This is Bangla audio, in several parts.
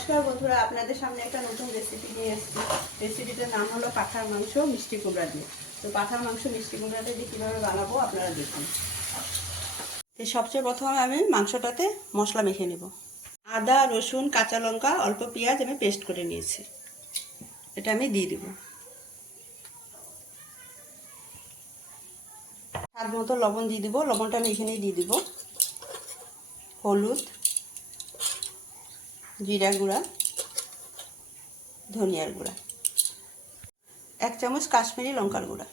নমস্কার বন্ধুরা, আপনাদের সামনে একটা নতুন রেসিপি নিয়ে এসেছি। রেসিপিটার নাম হলো পাঁঠার মাংস মিষ্টি কুমড়া দিয়ে। তো পাঁঠার মাংস মিষ্টি কুমড়া দিয়ে কীভাবে বানাবো আপনারা দেখুন। তো সবচেয়ে প্রথমে আমি মাংসটাতে মশলা মেখে নেব। আদা, রসুন, কাঁচা লঙ্কা, অল্প পেঁয়াজ আমি পেস্ট করে নিয়েছি। এটা আমি দিয়ে দেব। স্বাদ মতো লবণ দিয়ে দেবো। লবণটা আমি এখানেই দিয়ে দেবো। হলুদ, জিরা গুঁড়া, ধনিয়ার গুঁড়া, 1 চামচ কাশ্মীরি লঙ্কার গুঁড়া,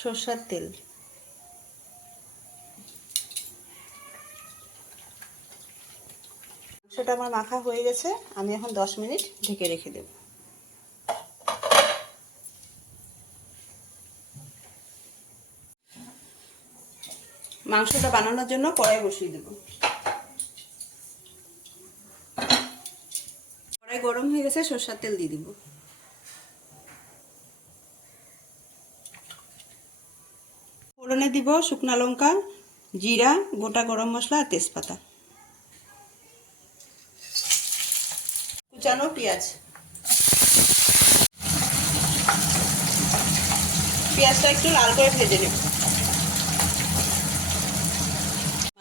সরষের তেল, মাংসটা আমার মাখা হয়ে গেছে। আমি এখন 10 মিনিট ঢেকে রেখে দেব। মাংসটা বানানোর জন্য কড়াই বসিয়ে দেব। কড়াই গরম হয়ে গেছে, সরষের তেল দিয়ে দিব। ফোড়নে দিব শুকনো লঙ্কা, জিরা, গোটা গরম মশলা আর তেজপাতা, কুচানো পেঁয়াজ। পেঁয়াজটা একটু লাল করে ভেজে নেব।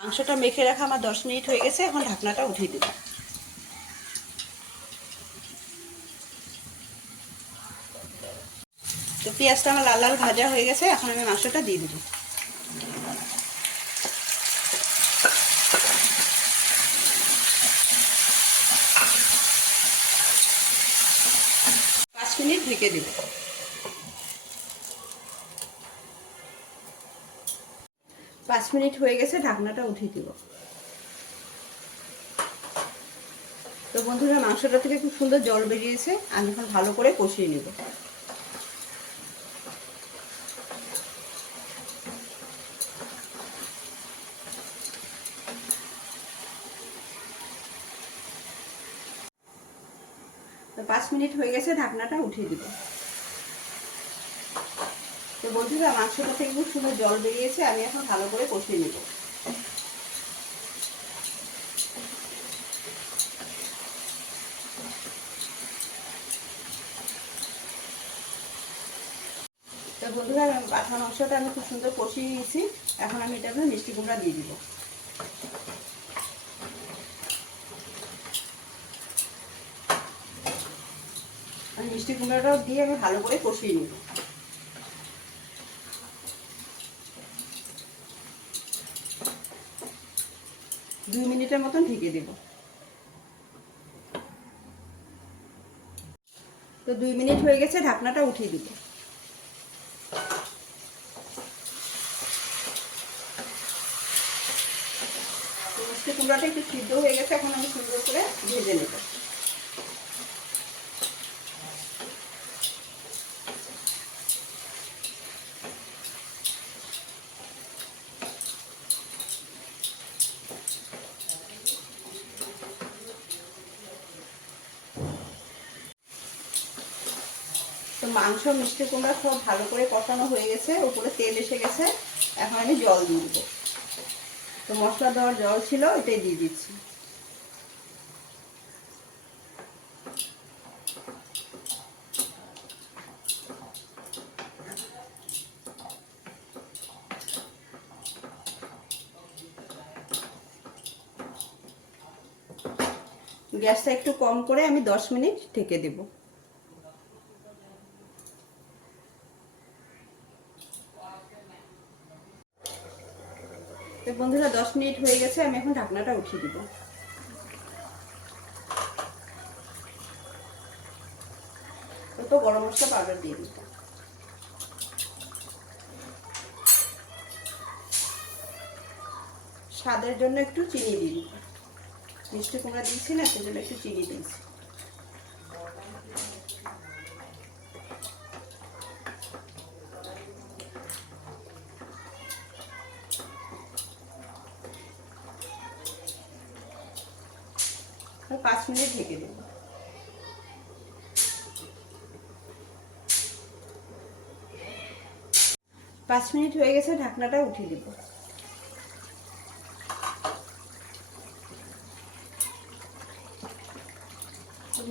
মাংসটা মেখে রাখা আমার 10 মিনিট হয়ে গেছে। এখন ঢাকনাটা উঠিয়ে দেব। তো পেঁয়াজটা আমার লাল লাল ভাজা হয়ে গেছে। এখন আমি মাংসটা দিয়ে দেব। পাঁচ মিনিট ঢেকে দেব। 5 মিনিট হয়ে গেছে, ঢাকনাটা উঠিয়ে দেব। তো বন্ধুরা, মাংসটা থেকে খুব সুন্দর জল বেরিয়েছে। আমি এখন ভালো করে কষিয়ে নেব। তো 5 মিনিট হয়ে গেছে, ঢাকনাটা উঠিয়ে দেব। তো বন্ধুরা, মাংসটা থেকে খুব সুন্দর জল বেরিয়েছে। আমি এখন ভালো করে কষিয়ে নেব। তো বন্ধুরা, পাঁঠা মাংসটা আমি খুব সুন্দর কষিয়ে নিয়েছি। এখন আমি এটা মিষ্টি কুমড়া দিয়ে দিব। মিষ্টি কুমড়াটাও দিয়ে আমি ভালো করে কষিয়ে নিব। দুই মিনিটের মতন ঢেকে দেব। তো 2 মিনিট হয়ে গেছে, ঢাকনাটা উঠিয়ে দিব। মিষ্টি কুমড়াটা একটু সিদ্ধ হয়ে গেছে। এখন আমি সুন্দর করে ভেজে নেব। তো মাংস, মিষ্টি কুমড়া সব ভালো করে কষানো হয়ে গেছে। উপরে তেল এসে গেছে। এখন আমি জল দিয়ে দেবো। তো মশলা দেওয়ার জল ছিল, এটাই দিয়ে দিচ্ছি। গ্যাসটা একটু কম করে আমি 10 মিনিট ঢেকে দেব। তো বন্ধুরা, 10 মিনিট হয়ে গেছে। আমি এখন ঢাকনাটা উঠিয়ে দিব। তো গরম মশলা পাউডার দিয়ে দিব। স্বাদের জন্য একটু চিনি দিয়ে দিব। মিষ্টি কুমড়া দিয়েছি না, সেজন্য একটু চিনি দিয়েছি। আর 5 মিনিট ঢেকে দেব। 5 মিনিট হয়ে গেছে, ঢাকনাটা উঠিয়ে দেব।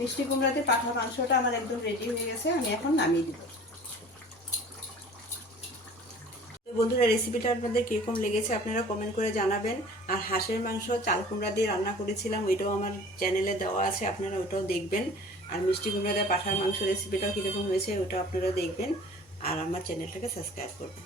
মিষ্টি কুমড়া দিয়ে পাঁঠা মাংসটা আমার একদম রেডি হয়ে গেছে, আমি এখন নামিয়ে দিব। তো বন্ধুরা, রেসিপিটা আপনাদের কীরকম লেগেছে আপনারা কমেন্ট করে জানাবেন। আর হাঁসের মাংস চাল কুমড়া দিয়ে রান্না করেছিলাম, ওইটাও আমার চ্যানেলে দেওয়া আছে, আপনারা ওটাও দেখবেন। আর মিষ্টি কুমড়া দিয়ে পাঁঠার মাংস রেসিপিটাও কীরকম হয়েছে ওটাও আপনারা দেখবেন। আর আমার চ্যানেলটাকে সাবস্ক্রাইব করবেন।